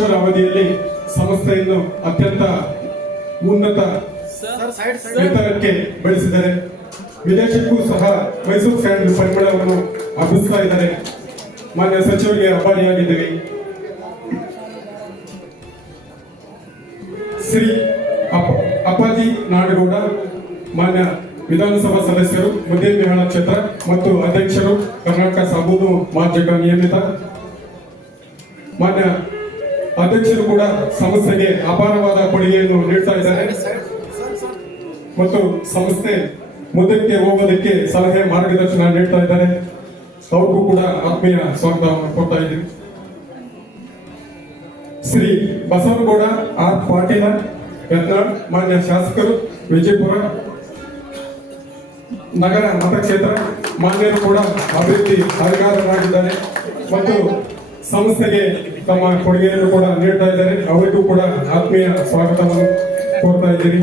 ಸಚಿವರ ಅವಧಿಯಲ್ಲಿ ಸಂಸ್ಥೆಯನ್ನು ಅತ್ಯಂತ ಉನ್ನತ ಎತ್ತರಕ್ಕೆ ಬೆಳೆಸಿದ್ದಾರೆ. ವಿದೇಶಕ್ಕೂ ಸಹ ಮೈಸೂರು ಸ್ಯಾಂಡಲ್ ಪರಿಮಳವನ್ನು ಹಬ್ಬಿಸ್ತಾ ಇದ್ದಾರೆ. ಮಾನ್ಯ ಸಚಿವರಿಗೆ ಆಭಾರಿಯಾಗಿದ್ದೇವೆ. ಶ್ರೀ ಅಪ್ಪಾಜಿ ನಾಡಗೌಡ ಮಾನ್ಯ ವಿಧಾನಸಭಾ ಸದಸ್ಯರು, ಮುದ್ದೇಬಿಹಾಳ ಕ್ಷೇತ್ರ ಮತ್ತು ಅಧ್ಯಕ್ಷರು, ಕರ್ನಾಟಕ ಸಾಬೂನು ಮಾರ್ಜಕ ನಿಯಮಿತ. ಮಾನ್ಯ ಅಧ್ಯಕ್ಷರು ಕೂಡ ಸಂಸ್ಥೆಗೆ ಅಪಾರವಾದ ಕೊಡುಗೆಯನ್ನು ನೀಡ್ತಾ ಇದ್ದಾರೆ ಮತ್ತು ಸಂಸ್ಥೆ ಮುಂದಕ್ಕೆ ಹೋಗೋದಕ್ಕೆ ಸಲಹೆ ಮಾರ್ಗದರ್ಶನ ನೀಡ್ತಾ ಇದ್ದಾರೆ. ಅವ್ರಿಗೂ ಕೂಡ ಆತ್ಮೀಯ ಸ್ವಾಗತವನ್ನು ಕೊಡ್ತಾ ಇದ್ದೀವಿ. ಶ್ರೀ ಬಸವನಗೌಡ ಆರ್ ಪಾಟೀಲ ಯತ್ನಾಳ್ ಮಾನ್ಯ ಶಾಸಕರು, ವಿಜಯಪುರ ನಗರ ಮತಕ್ಷೇತ್ರ ಮಾನ್ಯರು ಕೂಡ ಅಭಿವೃದ್ಧಿ ಅಧಿಕಾರರಾಗಿದ್ದಾರೆ ಮತ್ತು ಸಂಸ್ಥೆಗೆ ತಮ್ಮ ಕೊಡುಗೆಯನ್ನು ಕೂಡ ನೀಡ್ತಾ ಇದ್ದಾರೆ. ಅವರಿಗೂ ಕೂಡ ಆತ್ಮೀಯ ಸ್ವಾಗತವನ್ನು ಕೋರ್ತಾ ಇದ್ದೀರಿ.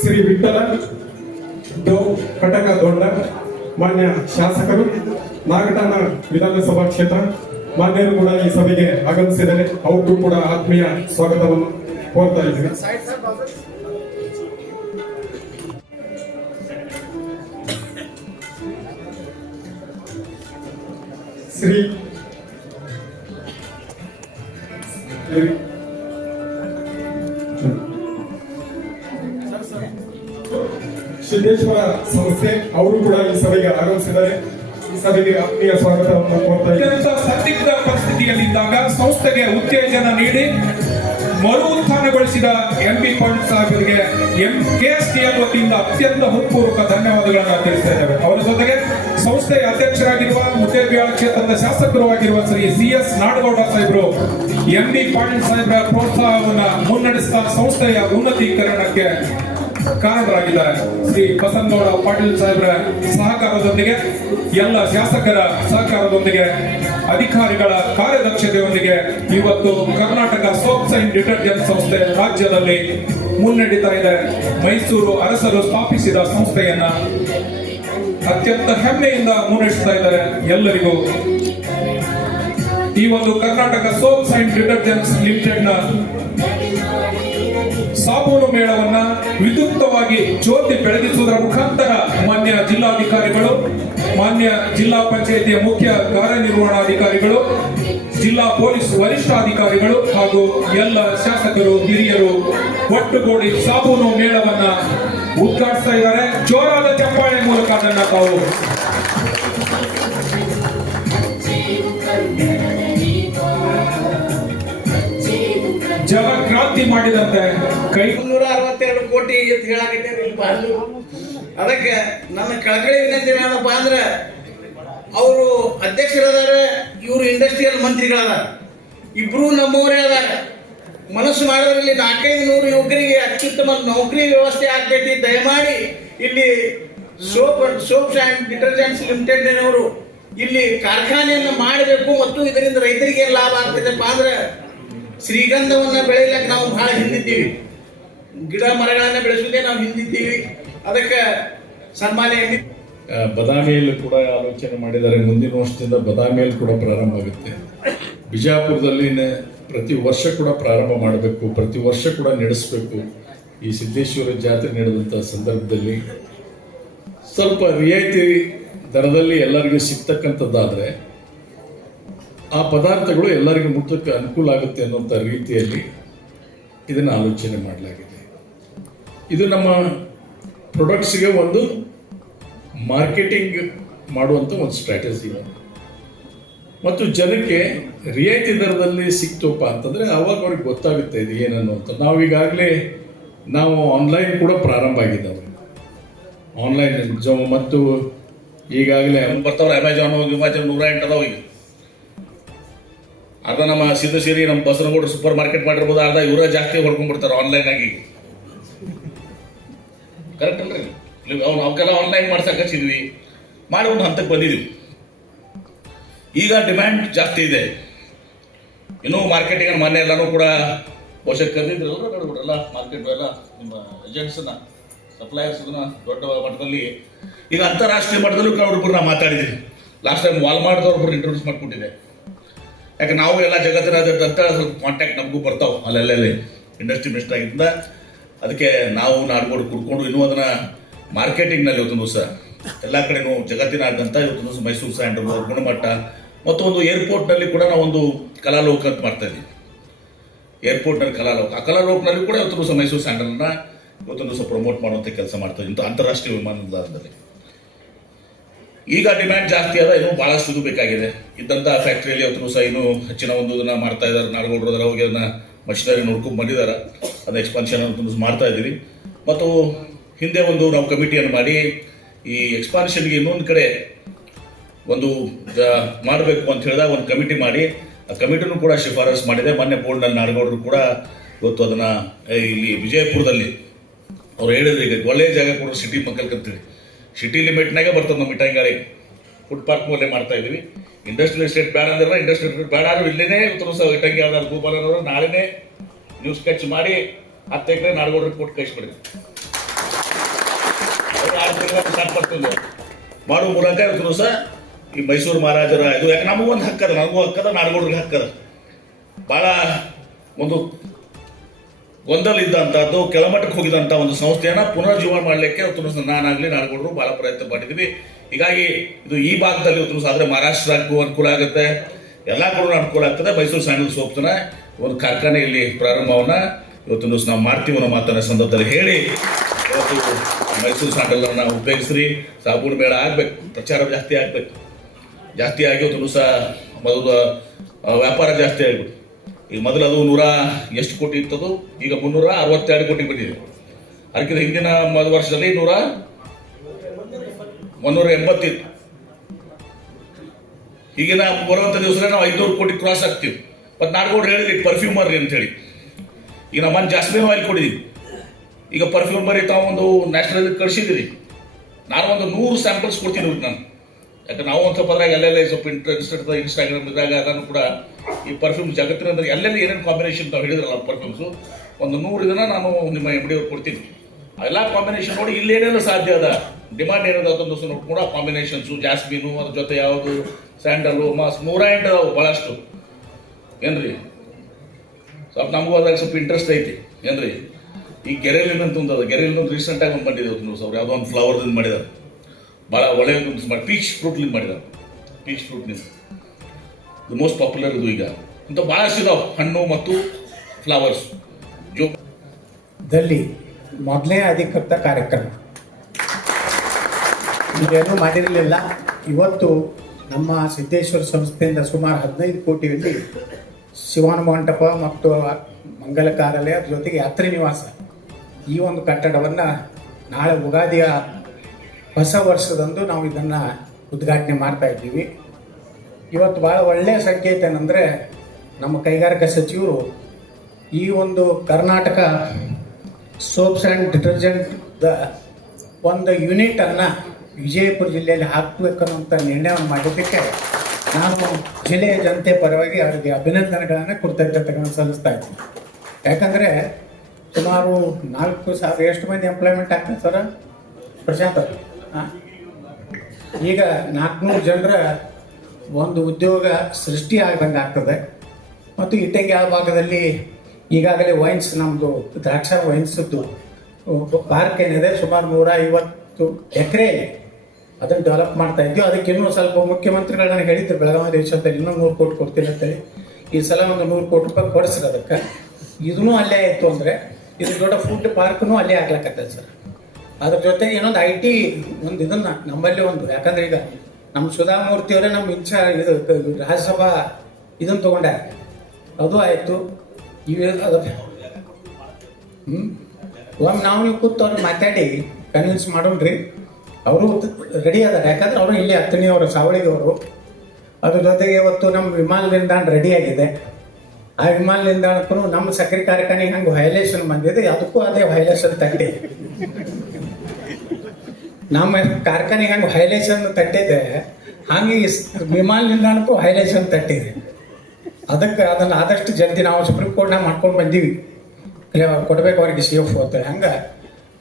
ಶ್ರೀ ವಿಠಲ ಡೋ ಕಟಕ ದೊಡ್ಡ ಮಾನ್ಯ ಶಾಸಕರು, ನಾಗಠಾಣ ವಿಧಾನಸಭಾ ಕ್ಷೇತ್ರ ಮಾನ್ಯರು ಕೂಡ ಈ ಸಭೆಗೆ ಆಗಮಿಸಿದ್ದಾರೆ. ಅವ್ರಿಗೂ ಕೂಡ ಆತ್ಮೀಯ ಸ್ವಾಗತವನ್ನು ಕೋರ್ತಾ ಇದ್ದೀವಿ. ಶ್ರೀ ಸಿದ್ದೇಶ್ವರ ಸಂಸ್ಥೆ ಅವರು ಕೂಡ ಈ ಸಭೆಗೆ ಆಗಮಿಸಿದ್ದಾರೆ. ಈ ಸಭೆಗೆ ಆತ್ಮೀಯ ಸ್ವಾಗತವನ್ನು ಕೋರ್ತಾ ಇದ್ದಾರೆ. ಸಂದಿಗ್ಧ ಪರಿಸ್ಥಿತಿಯಲ್ಲಿದ್ದಾಗ ಸಂಸ್ಥೆಗೆ ಉತ್ತೇಜನ ನೀಡಿ ಮರು ಉತ್ಥಾನಗೊಳಿಸಿದ ಎಂಬಿ ಪಾಟೀಲ್ ಸಾಹೇಬರಿಗೆ KSTL ವತಿಯಿಂದ ಅತ್ಯಂತ ಹೃತ್ಪೂರ್ವಕ ಧನ್ಯವಾದಗಳನ್ನು ತಿಳಿಸ್ತಾ ಇದ್ದೇವೆ. ಅವರ ಜೊತೆಗೆ ಸಂಸ್ಥೆಯ ಅಧ್ಯಕ್ಷರಾಗಿರುವ ಮುದ್ದೇಬಿಹಾಳ ಕ್ಷೇತ್ರದ ಶಾಸಕರು ಆಗಿರುವ ಶ್ರೀ CS ನಾಡಗೌಡ ಸಾಹೇಬರು ಎಂಬಿ ಪಾಟೀಲ್ ಸಾಹೇಬರ ಪ್ರೋತ್ಸಾಹವನ್ನು ಮುನ್ನಡೆಸ್ತಾ ಸಂಸ್ಥೆಯ ಉನ್ನತೀಕರಣಕ್ಕೆ ಕಾರಣರಾಗಿದ್ದಾರೆ. ಶ್ರೀ ಬಸವನಗೌಡ ಪಾಟೀಲ್ ಸಾಹೇಬರ ಸಹಕಾರದೊಂದಿಗೆ, ಎಲ್ಲ ಶಾಸಕರ ಸಹಕಾರದೊಂದಿಗೆ, ಅಧಿಕಾರಿಗಳ ಕಾರ್ಯದಕ್ಷತೆಯೊಂದಿಗೆ ಇವತ್ತು ಕರ್ನಾಟಕ ಸೋಪ್ಸ್ ಅಂಡ್ ಡಿಟರ್ಜೆಂಟ್ ಸಂಸ್ಥೆ ರಾಜ್ಯದಲ್ಲಿ ಮುನ್ನಡೀತಾ ಇದೆ. ಮೈಸೂರು ಅರಸರು ಸ್ಥಾಪಿಸಿದ ಸಂಸ್ಥೆಯನ್ನ ಅತ್ಯಂತ ಹೆಮ್ಮೆಯಿಂದ ಮುನ್ನಡೆಸ್ತಾ ಇದ್ದಾರೆ. ಎಲ್ಲರಿಗೂ ಈ ಒಂದು Karnataka soaps and detergents limited ನ ಸಾಬೂನು ಮೇಳವನ್ನ ವಿದ್ಯುಕ್ತವಾಗಿ ಜ್ಯೋತಿ ಬೆಳಗಿಸುವುದರ ಮುಖಾಂತರ ಮಾನ್ಯ ಜಿಲ್ಲಾಧಿಕಾರಿಗಳು, ಮಾನ್ಯ ಜಿಲ್ಲಾ ಪಂಚಾಯಿತಿಯ ಮುಖ್ಯ ಕಾರ್ಯನಿರ್ವಹಣಾಧಿಕಾರಿಗಳು, ಜಿಲ್ಲಾ ಪೊಲೀಸ್ ವರಿಷ್ಠಾಧಿಕಾರಿಗಳು ಹಾಗೂ ಎಲ್ಲ ಶಾಸಕರು, ಹಿರಿಯರು ಒಟ್ಟುಗೂಡಿ ಸಾಬೂನು ಮೇಳವನ್ನ ಉದ್ಘಾಟಿಸ್ತಾ ಇದ್ದಾರೆ. ಜೋರಾದ ಚಪ್ಪಾಳೆ ಮೂಲಕ ಅದನ್ನ ತಾವು ಜಗಕ್ರಾಂತಿ ಮಾಡಿದಂತೆ 362 ಕೋಟಿ ಅಂತ ಹೇಳಾಕತ್ತೇನೆ. ಅದಕ್ಕೆ ನನ್ನ ಕಳಕಳಿ ವಿನಂತಿ ಏನಪ್ಪ ಅಂದ್ರೆ, ಅವರು ಅಧ್ಯಕ್ಷರದಾರ, ಇವರು ಇಂಡಸ್ಟ್ರಿಯಲ್ ಮಂತ್ರಿಗಳದಾರ, ಇಬ್ರು ನಮ್ಮವರೇ ಅದಾರ. ಮನಸ್ಸು ಮಾಡೋದ್ರಲ್ಲಿ 400 ಯುವಕರಿಗೆ ಅತ್ಯುತ್ತಮ ನೌಕರಿ ವ್ಯವಸ್ಥೆ ಆಗ್ತೈತಿ. ದಯಮಾಡಿ ಇಲ್ಲಿ ಸೋಪ್ಸ್ ಅಂಡ್ ಡಿಟರ್ಜೆಂಟ್ಸ್ ಲಿಮಿಟೆಡ್ ನವರು ಇಲ್ಲಿ ಕಾರ್ಖಾನೆಯನ್ನು ಮಾಡಬೇಕು ಮತ್ತು ಇದರಿಂದ ರೈತರಿಗೆ ಲಾಭ ಆಗ್ತೈತಪ್ಪ ಅಂದ್ರೆ, ಶ್ರೀಗಂಧವನ್ನ ಬೆಳೆಯಲಿಕ್ಕೆ ನಾವು ಬಹಳ ಹಿಂದಿದ್ದೀವಿ, ಗಿಡ ಮರಗಳನ್ನ ಬೆಳೆಸುವುದೇ ನಾವು ಹಿಂದಿದ್ದೀವಿ. ಅದಕ್ಕೆ ಸನ್ಮಾನ್ಯ ಬದಾಮಿಯಲ್ಲಿ ಕೂಡ ಆಲೋಚನೆ ಮಾಡಿದ್ದಾರೆ. ಮುಂದಿನ ವರ್ಷದಿಂದ ಬದಾಮಿಯಲ್ಲಿ ಕೂಡ ಪ್ರಾರಂಭ ಆಗುತ್ತೆ. ಬಿಜಾಪುರದಲ್ಲಿ ಪ್ರತಿ ವರ್ಷ ಕೂಡ ಪ್ರಾರಂಭ ಮಾಡಬೇಕು, ಪ್ರತಿ ವರ್ಷ ಕೂಡ ನಡೆಸಬೇಕು. ಈ ಸಿದ್ದೇಶ್ವರ ಜಾತ್ರೆ ನಡೆದಂಥ ಸಂದರ್ಭದಲ್ಲಿ ಸ್ವಲ್ಪ ರಿಯಾಯಿತಿ ದರದಲ್ಲಿ ಎಲ್ಲರಿಗೂ ಸಿಗ್ತಕ್ಕಂಥದ್ದಾದರೆ ಆ ಪದಾರ್ಥಗಳು ಎಲ್ಲರಿಗೂ ಮುಟ್ಟಕ್ಕೆ ಅನುಕೂಲ ಆಗುತ್ತೆ ಅನ್ನುವಂಥ ರೀತಿಯಲ್ಲಿ ಇದನ್ನು ಆಲೋಚನೆ ಮಾಡಲಾಗಿದೆ. ಇದು ನಮ್ಮ ಪ್ರೊಡಕ್ಟ್ಸ್ಗೆ ಒಂದು ಮಾರ್ಕೆಟಿಂಗ್ ಮಾಡುವಂಥ ಒಂದು ಸ್ಟ್ರಾಟಜಿ ಮತ್ತು ಜನಕ್ಕೆ ರಿಯಾಯಿತಿ ದರದಲ್ಲಿ ಸಿಕ್ತಪ್ಪ ಅಂತಂದರೆ ಆವಾಗ ಅವ್ರಿಗೆ ಗೊತ್ತಾಗುತ್ತೆ ಇದು ಏನನ್ನು ಅಂತ. ನಾವೀಗಾಗಲೇ ಆನ್ಲೈನ್ ಕೂಡ ಪ್ರಾರಂಭ ಆಗಿದ್ದಾವೆ. ಆನ್ಲೈನ್ ಮತ್ತು ಈಗಾಗಲೇ ಬರ್ತಾವೆ ಅಮೆಜಾನು 108 ಅದಾವ. ಈಗ ಅರ್ಧ ನಮ್ಮ ಸಿದ್ಧಶೇರಿ ನಮ್ಮ ಬಸವನಗೌಡ ಸೂಪರ್ ಮಾರ್ಕೆಟ್ ಮಾಡಿರ್ಬೋದು, ಅರ್ಧ ಇವರೇ ಜಾಸ್ತಿ ಹೊಡ್ಕೊಂಡ್ಬಿಡ್ತಾರೆ ಆನ್ಲೈನ್ ಆಗಿ. ಕರೆಕ್ಟ್ ಅಲ್ರಿ? ಅವಕ್ಕೆಲ್ಲ ಆನ್ಲೈನ್ ಮಾಡ್ಸಕ್ಕೆ ಹಚ್ಚಿದ್ವಿ, ಮಾಡಿ ಒಂದು ಹಂತಕ್ಕೆ ಬಂದಿದ್ವಿ. ಈಗ ಡಿಮ್ಯಾಂಡ್ ಜಾಸ್ತಿ ಇದೆ. ಇನ್ನೂ ಮಾರ್ಕೆಟಿಂಗ್ ಮೊನ್ನೆ ಎಲ್ಲನೂ ಕೂಡ ಬಹುಶಃ ಕರೆದಿದ್ರಲ್ಲ ಮಾರ್ಕೆಟ್ ಎಲ್ಲ ನಿಮ್ಮ ಏಜೆಂಟ್ಸನ್ನ ಸಪ್ಲೈಯರ್ಸ್ ದೊಡ್ಡ ಮಟ್ಟದಲ್ಲಿ. ಈಗ ಅಂತಾರಾಷ್ಟ್ರೀಯ ಮಟ್ಟದಲ್ಲೂ ಅವ್ರೊಬ್ಬರು ನಾವು ಮಾತಾಡಿದ್ದೀವಿ. ಲಾಸ್ಟ್ ಟೈಮ್ ವಾಲ್ಮಾರ್ಟ್ದವ್ರೊಬ್ಬರು ಇಂಟ್ರೊಡ್ಯೂಸ್ ಮಾಡಿಕೊಟ್ಟಿದೆ. ಯಾಕೆ ನಾವು ಎಲ್ಲ ಜಗತ್ತಿನಾದ್ಯಂತ ಸ್ವಲ್ಪ ಕಾಂಟ್ಯಾಕ್ಟ್ ನಮಗೂ ಬರ್ತಾವೆ ಅಲ್ಲೆಲ್ಲಿ ಇಂಡಸ್ಟ್ರಿ ಮಿನಿಸ್ಟರ್ ಆಗಿದ್ದ. ಅದಕ್ಕೆ ನಾವು ನಾಡ್ಗೋಡು ಕುಡ್ಕೊಂಡು ಇನ್ನೂ ಅದನ್ನು ಮಾರ್ಕೆಟಿಂಗ್ನಲ್ಲಿ ಇವತ್ತು ದಿವಸ ಎಲ್ಲ ಕಡೆನೂ ಜಗತ್ತಿನಾದ್ಯಂತ ಇವತ್ತು ದಿವಸ ಮೈಸೂರು ಸ್ಯಾಂಡಲ್ ಗುಣಮಟ್ಟ ಮತ್ತು ಒಂದು ಏರ್ಪೋರ್ಟ್ನಲ್ಲಿ ಕೂಡ ನಾವು ಒಂದು ಕಲಾಲೋಕ ಅಂತ ಮಾಡ್ತಾ ಇದ್ದೀವಿ. ಏರ್ಪೋರ್ಟ್ನಲ್ಲಿ ಕಲಾಲೋಕ, ಆ ಕಲಾಲೋಕನಲ್ಲಿ ಕೂಡ ಇವತ್ತು ದಿವಸ ಮೈಸೂರು ಸ್ಯಾಂಡಲ್ನ ಇವತ್ತು ದಿವಸ ಪ್ರಮೋಟ್ ಮಾಡುವಂಥ ಕೆಲಸ ಮಾಡ್ತಾ ಇದ್ದೀವಿ ಇಂಥ ಅಂತಾರಾಷ್ಟ್ರೀಯ ವಿಮಾನ ನಿಲ್ದಾಣದಲ್ಲಿ. ಈಗ ಡಿಮ್ಯಾಂಡ್ ಜಾಸ್ತಿ ಅದ, ಇನ್ನೂ ಭಾಳಷ್ಟು ಇದು ಬೇಕಾಗಿದೆ. ಇದ್ದಂಥ ಫ್ಯಾಕ್ಟ್ರಿಯಲ್ಲಿ ಇವತ್ತು ದಿವಸ ಇನ್ನೂ ಹೆಚ್ಚಿನ ಒಂದು ಇದನ್ನು ಮಾಡ್ತಾ ಇದ್ದಾರೆ. ನಾಡಗೌಡರು ಹೋಗಿ ಅದನ್ನು ಮಷಿನರಿ ನೋಡ್ಕೊಂಡು ಬಂದಿದ್ದಾರೆ. ಅದನ್ನ ಎಕ್ಸ್ಪಾನ್ಷನ್ ಅಂತ ಮಾಡ್ತಾ ಇದ್ದೀವಿ. ಮತ್ತು ಹಿಂದೆ ಒಂದು ನಾವು ಕಮಿಟಿಯನ್ನು ಮಾಡಿ ಈ ಎಕ್ಸ್ಪಾನ್ಷನ್ಗೆ ಇನ್ನೊಂದು ಕಡೆ ಒಂದು ಮಾಡಬೇಕು ಅಂತ ಹೇಳಿದಾಗ ಒಂದು ಕಮಿಟಿ ಮಾಡಿ ಆ ಕಮಿಟಿನೂ ಕೂಡ ಶಿಫಾರಸು ಮಾಡಿದೆ. ಮೊನ್ನೆ ಬೋರ್ಡ್ನಲ್ಲಿ ನಾಡಗೌಡರು ಕೂಡ ಇವತ್ತು ಅದನ್ನು ಇಲ್ಲಿ ವಿಜಯಪುರದಲ್ಲಿ ಅವ್ರು ಹೇಳಿದ್ರು, ಈಗ ಒಳ್ಳೆಯ ಜಾಗ ಕೂಡ ಸಿಟಿ ಮಕ್ಕಳಿಗೆ ಅಂತೇಳಿ ಸಿಟಿ ಲಿಮಿಟ್ನಾಗೆ ಬರ್ತದೆ ನಮ್ಮ ಮಿಠಾಯಿಗಾಳಿ ಫುಡ್ ಪಾರ್ಕ್ ಮೇಲೆ ಮಾಡ್ತಾ ಇದ್ದೀವಿ. ಇಂಡಸ್ಟ್ರಿಯಲ್ ಎಸ್ಟೇಟ್ ಬೇಡ ಅಂದ್ರೆ ಇಂಡಸ್ಟ್ರಿಯಲ್ ಎಸ್ಟೇಟ್ ಬೇಡ ಆದ್ರೂ ಇಲ್ಲೇನೇ ಉತ್ತರ ಸಹ ಇಟ್ಟಂಗೆ ಯಾವ್ದಾದ್ರು ಗೋಪಾಲನವರು ನಾಳೆನೇ ನ್ಯೂಸ್ ಸ್ಕೆಚ್ ಮಾಡಿ 10 ಎಕರೆ ನಾಡಗೌಡರಿಗೆ ಕೊಟ್ಟು ಕಳಿಸ್ಬಿಡಿದ್ರು. ಮಾಡುವ ಮೂಲಕ ಇವತ್ತು ಸಹ ಈ ಮೈಸೂರು ಮಹಾರಾಜರ ಇದು ಯಾಕೆ ನಮಗೂ ಒಂದು ಹಕ್ಕದ, ನನಗೂ ಹಕ್ಕದ, ನಾಡಗೌಡರಿಗೆ ಹಕ್ಕದ. ಭಾಳ ಒಂದು ಗೊಂದಲ ಇದ್ದಂಥದ್ದು ಕೆಳಮಟ್ಟಕ್ಕೆ ಹೋಗಿದಂಥ ಒಂದು ಸಂಸ್ಥೆಯನ್ನು ಪುನರ್ಜೀವನ ಮಾಡಲಿಕ್ಕೆ ಇವತ್ತು ನಾನಾಗಲಿ ನಾಡಗೌಡರು ಭಾಳ ಪ್ರಯತ್ನ ಮಾಡಿದ್ದೀವಿ. ಹೀಗಾಗಿ ಇದು ಈ ಭಾಗದಲ್ಲಿ ಇವತ್ತು ಆದರೆ ಮಹಾರಾಷ್ಟ್ರಕ್ಕೂ ಅನುಕೂಲ ಆಗುತ್ತೆ, ಎಲ್ಲ ಕಡೆ ಅನುಕೂಲ ಆಗ್ತದೆ. ಮೈಸೂರು ಸ್ಯಾಂಡಲ್ ಸೋಪ್ನ ಒಂದು ಕಾರ್ಖಾನೆ ಇಲ್ಲಿ ಪ್ರಾರಂಭವನ್ನು ಇವತ್ತು ನಾವು ಮಾಡ್ತೀವಿ ಅನ್ನೋ ಮಾತನ್ನ ಸಂದರ್ಭದಲ್ಲಿ ಹೇಳಿ, ಇವತ್ತು ಮೈಸೂರು ಸ್ಯಾಂಡಲನ್ನು ಉಪಯೋಗಿಸ್ರಿ. ಸಾಬೂನು ಮೇಳ ಆಗಬೇಕು, ಪ್ರಚಾರ ಜಾಸ್ತಿ ಆಗಬೇಕು. ಜಾಸ್ತಿ ಆಗಿ ಇವತ್ತು ಸಹ ಮೊದಲು ವ್ಯಾಪಾರ ಜಾಸ್ತಿ ಆಗ್ಬಿಟ್ಟು ಈಗ ಮೊದಲು ಅದು 100 ಎಷ್ಟು ಕೋಟಿ ಇರ್ತದೋ ಈಗ 362 ಕೋಟಿ ಬಂದಿದೆ. ಅದಕ್ಕಿಂತ ಹಿಂದಿನ ವರ್ಷದಲ್ಲಿ 180 ಇತ್ತು. ಈಗಿನ ಬರುವಂಥ ದಿವಸದಲ್ಲಿ ನಾವು 500 ಕೋಟಿ ಕ್ರಾಸ್ ಆಗ್ತೀವಿ. ಮತ್ತು ನಾಡಗೌಡರು ಹೇಳಿದ್ವಿ ಪರ್ಫ್ಯೂಮರ್ ಅಂತೇಳಿ. ಈಗ ನಮ್ಮ ಜಾಸ್ಮಿನ್ ಆಯಿಲ್ ಕೊಡಿದೀವಿ. ಈಗ ಪರ್ಫ್ಯೂಮರ್ ತಾವು ಒಂದು ನ್ಯಾಷನಲ್ ಕಳಿಸಿದ್ದೀರಿ. ನಾನು ಒಂದು 100 ಸ್ಯಾಂಪಲ್ಸ್ ಕೊಡ್ತೀನಿ ನಾನು. ಯಾಕಂದ್ರೆ ನಾವು ಒಂದು ಸ್ವಲ್ಪ ಅದ್ರಾಗ ಎಲ್ಲೆಲ್ಲ ಸ್ವಲ್ಪ ಇಂಟ್ರೆಸ್ಟ್ ಇನ್ಸ್ಟಾಗ್ರಾಮ್ ಇದ್ದಾಗ ಅದನ್ನು ಕೂಡ ಈ ಪರ್ಫ್ಯೂಮ್ ಜಗತ್ತಿನ ಎಲ್ಲೆಲ್ಲಿ ಏನೇನು ಕಾಂಬಿನೇಷನ್ ತಾವು ಹೇಳಿದ್ರಲ್ಲ ಪರ್ಫ್ಯೂಮ್ಸು ಒಂದು 100 ಇದನ್ನು ನಾನು ನಿಮ್ಮ MD ಅವ್ರು ಕೊಡ್ತೀನಿ. ಎಲ್ಲ ಕಾಂಬಿನೇಷನ್ ನೋಡಿ ಇಲ್ಲೇನೇನು ಸಾಧ್ಯ ಅದ, ಡಿಮಾಂಡ್ ಏನಿದೆ ಅದೊಂದು ಕೂಡ ಕಾಂಬಿನೇಷನ್ಸು, ಜಾಸ್ಮಿನು ಅದ್ರ ಜೊತೆ ಯಾವುದು ಸ್ಯಾಂಡಲು, ಮಾಸ್ 108 ಅದಾವು ಭಾಳಷ್ಟು. ಏನ್ರಿ ಸ್ವಲ್ಪ ನಮಗೂ ಅದ್ರಾಗ ಸ್ವಲ್ಪ ಇಂಟ್ರೆಸ್ಟ್ ಐತಿ. ಏನ್ರಿ ಈ ಗೆರೆಲಿನ್ ಅಂತ ಒಂದು ಗೆರೆಲಿನ್ ರೀಸೆಂಟಾಗಿ ಒಂದು ಮಾಡಿದೆ ಅವ್ರು ಯಾವುದೋ ಒಂದು ಫ್ಲವರ್ದಿಂದ ಮಾಡಿದ್ದಾರೆ. ಭಾಳ ಒಳ್ಳೆಯದು ಮಾಡಿ ಪೀಚ್ ಫ್ರೂಟ್ಲಿಂದ ಮಾಡಿದ್ದಾರೆ. ಪೀಚ್ ಫ್ರೂಟ್ನಿಂದ ದ ಮೋಸ್ಟ್ ಪಾಪ್ಯುಲರ್ ಇದು. ಈಗ ಇಂಥ ಭಾಳಷ್ಟು ಇದಾವೆ ಹಣ್ಣು ಮತ್ತು ಫ್ಲವರ್ಸ್. ದಲ್ಲಿ ಮೊದಲೇ ಅಧಿಕೃತ ಕಾರ್ಯಕ್ರಮ ಇವೇನೂ ಮಾಡಿರಲಿಲ್ಲ. ಇವತ್ತು ನಮ್ಮ ಸಿದ್ದೇಶ್ವರ ಸಂಸ್ಥೆಯಿಂದ ಸುಮಾರು 15 ಕೋಟಿಯಲ್ಲಿ ಶಿವನ ಮಂಟಪ ಮತ್ತು ಮಂಗಲ ಕಾರ್ಯಾಲಯ ಜೊತೆಗೆ ಯಾತ್ರಿ ನಿವಾಸ ಈ ಒಂದು ಕಟ್ಟಡವನ್ನು ನಾಳೆ ಯುಗಾದಿಯ ಹೊಸ ವರ್ಷದಂದು ನಾವು ಇದನ್ನು ಉದ್ಘಾಟನೆ ಮಾಡ್ತಾ ಇದ್ದೀವಿ. ಇವತ್ತು ಭಾಳ ಒಳ್ಳೆಯ ಸಂಕೇತ ಏನಂದರೆ ನಮ್ಮ ಕೈಗಾರಿಕಾ ಸಚಿವರು ಈ ಒಂದು ಕರ್ನಾಟಕ ಸೋಪ್ಸ್ ಆ್ಯಂಡ್ ಡಿಟರ್ಜೆಂಟ್ದ ಒಂದು ಯೂನಿಟನ್ನು ವಿಜಯಪುರ ಜಿಲ್ಲೆಯಲ್ಲಿ ಹಾಕಬೇಕನ್ನುವಂಥ ನಿರ್ಣಯವನ್ನು ಮಾಡಿದ್ದಕ್ಕೆ ನಾನು ಜಿಲ್ಲೆಯ ಜನತೆ ಪರವಾಗಿ ಅವರಿಗೆ ಅಭಿನಂದನೆಗಳನ್ನು ಕೃತಜ್ಞತೆಗಳನ್ನು ಸಲ್ಲಿಸ್ತಾ ಇದ್ದೀನಿ. ಯಾಕಂದರೆ ಸುಮಾರು 4,000 ಎಷ್ಟು ಮಂದಿ ಎಂಪ್ಲಾಯ್ಮೆಂಟ್ ಆಗ್ತದೆ ಸರ್ ಪ್ರಶಾಂತ್? ಈಗ 400 ಜನರ ಒಂದು ಉದ್ಯೋಗ ಸೃಷ್ಟಿ ಆಗ್ದಂಗೆ ಆಗ್ತದೆ. ಮತ್ತು ಇಟ್ಟಂಗಿ ಆ ಭಾಗದಲ್ಲಿ ಈಗಾಗಲೇ ವೈನ್ಸ್ ನಮ್ಮದು ದ್ರಾಕ್ಷಾ ವೈನ್ಸದ್ದು ಪಾರ್ಕ್ ಏನಿದೆ ಸುಮಾರು 150 ಎಕರೆ ಅದನ್ನು ಡೆವಲಪ್ ಮಾಡ್ತಾ ಇದ್ದೀವಿ. ಅದಕ್ಕೆ ಇನ್ನೂ ಸ್ವಲ್ಪ ಮುಖ್ಯಮಂತ್ರಿಗಳು ನನಗೆ ಹೇಳಿದ್ರು ಬೆಳಗಾವಿ ದೇಶದಲ್ಲಿ ಇನ್ನೂ 100 ಕೋಟಿ ಕೊಡ್ತೀನಿ ಅಂತೇಳಿ. ಈ ಸಲ ಒಂದು 100 ಕೋಟಿ ರೂಪಾಯಿ ಕೊಡಿಸ್ರಿ ಅದಕ್ಕೆ. ಇದೂ ಅಲ್ಲೇ ಆಯಿತು ಅಂದರೆ ಇದು ದೊಡ್ಡ ಫುಡ್ ಪಾರ್ಕ್ನೂ ಅಲ್ಲೇ ಆಗ್ಲಕ್ಕತ್ತದ ಸರ್. ಅದ್ರ ಜೊತೆಗೆ ಇನ್ನೊಂದು IT ಒಂದು ಇದನ್ನು ನಮ್ಮಲ್ಲಿ ಒಂದು, ಯಾಕಂದ್ರೆ ಈಗ ನಮ್ಮ ಸುಧಾಮೂರ್ತಿಯವರೇ ನಮ್ಮ ಇದು ರಾಜ್ಯಸಭಾ ಇದನ್ನು ತೊಗೊಂಡ್ಯಾರ, ಅದು ಆಯಿತು. ಅದು ಒಮ್ಮೆ ನಾವು ನೀವು ಕೂತು ಅವ್ರು ಮಾತಾಡಿ ಕನ್ವಿನ್ಸ್ ಮಾಡೋಣ್ರಿ. ಅವರು ರೆಡಿ ಅದಾರೆ, ಯಾಕಂದ್ರೆ ಅವರು ಇಲ್ಲಿ ಹತ್ತಣಿಯವರು ಸಾವಳಿಗೆಯವರು. ಅದ್ರ ಜೊತೆಗೆ ಇವತ್ತು ನಮ್ಮ ವಿಮಾನ ನಿಲ್ದಾಣ ರೆಡಿಯಾಗಿದೆ. ಆ ವಿಮಾನ ನಿಲ್ದಾಣಕ್ಕೂ ನಮ್ಮ ಸಕ್ಕರೆ ಕಾರ್ಖಾನೆಗೆ ಹಂಗೆ ವೈಲೇಷನ್ ಬಂದಿದೆ, ಅದಕ್ಕೂ ಅದೇ ವೈಲೇಷನ್ ತಟ್ಟಿ. ನಮ್ಮ ಕಾರ್ಖಾನೆಗೆ ಹಂಗೆ ವೈಲೇಷನ್ ತಟ್ಟಿದೆ, ಹಾಗೆ ವಿಮಾನ ನಿಲ್ದಾಣಕ್ಕೂ ವೈಲೇಷನ್ ತಟ್ಟಿದೆ. ಅದಕ್ಕೆ ಅದನ್ನು ಆದಷ್ಟು ಜಲ್ದಿ ನಾವು ಸುಪ್ರೀಂ ಕೋರ್ಟ್ನಾಗ ಮಾಡ್ಕೊಂಡು ಬಂದೀವಿ, ಕೊಡಬೇಕು ಅವ್ರಿಗೆ CF ಅಂತ. ಹಂಗೆ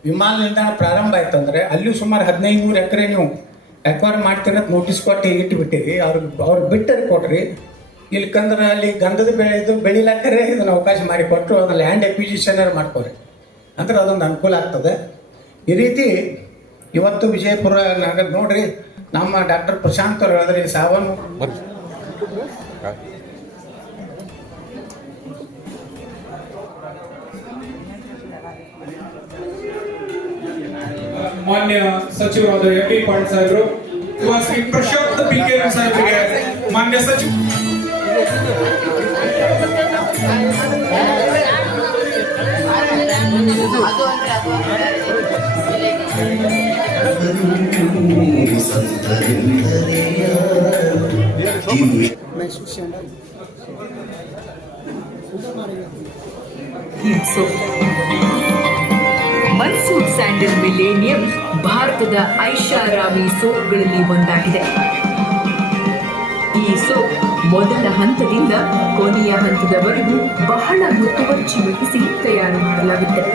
ವಿಮಾನ ನಿಲ್ದಾಣ ಪ್ರಾರಂಭ ಆಯ್ತು ಅಂದರೆ ಅಲ್ಲಿಯೂ ಸುಮಾರು 1500 ಎಕರೆ ನೀವು ಎಕ್ವೈರ್ ಮಾಡ್ತೀರಿ ಅಂತ ನೋಟಿಸ್ ಕೊಟ್ಟು ಇಟ್ಟುಬಿಟ್ಟಿರಿ. ಅವ್ರಿಗೆ ಬಿಟ್ಟರೆ ಕೊಟ್ರಿ. ಇಲ್ಕಂದ್ರೆ ಅಲ್ಲಿ ಗಂಧದ ಬೆಳಿಲಾಕರೆ ಇದನ್ನು ಅವಕಾಶ ಮಾಡಿಕೊಟ್ಟು ಅದನ್ನ ಲ್ಯಾಂಡ್ ಎಕ್ವಿಜಿಷನರ್ ಮಾಡ್ಕೊರಿ ಅಂದ್ರೆ ಅದೊಂದು ಅನುಕೂಲ ಆಗ್ತದೆ. ಈ ರೀತಿ ಇವತ್ತು ವಿಜಯಪುರ ನಗರ ನೋಡ್ರಿ, ನಮ್ಮ ಡಾಕ್ಟರ್ ಪ್ರಶಾಂತ್ ಅವರು ಹೇಳಿದ್ರೆ ಇಲ್ಲಿ ಸಾವನು ಮಾನ್ಯ ಸಚಿವರಾದ ಎಂ.ಬಿ. ಪಾಟೀಲ್ ಸಾಹೇಬರು ಶ್ರೀ ಪ್ರಶಾಂತ್ ಬಿಕೆ ಸಾಹೇಬರಿಗೆ ಮಾನ್ಯ ಸಚಿವ ಮನ್ಸೂರ್ ಸ್ಯಾಂಡಲ್ ಮಿಲೇನಿಯಂ ಭಾರತದ ಐಷಾರಾಮಿ ಸೋಪ್ಗಳಲ್ಲಿ ಒಂದಾಗಿದೆ. ಈ ಸೋಪ್ ಮೊದಲ ಹಂತದಿಂದ ಕೊನೆಯ ಹಂತದವರೆಗೂ ಬಹಳ ಮುತುವರ್ಜಿ ವಹಿಸಿ ತಯಾರು ಮಾಡಲಾಗುತ್ತದೆ.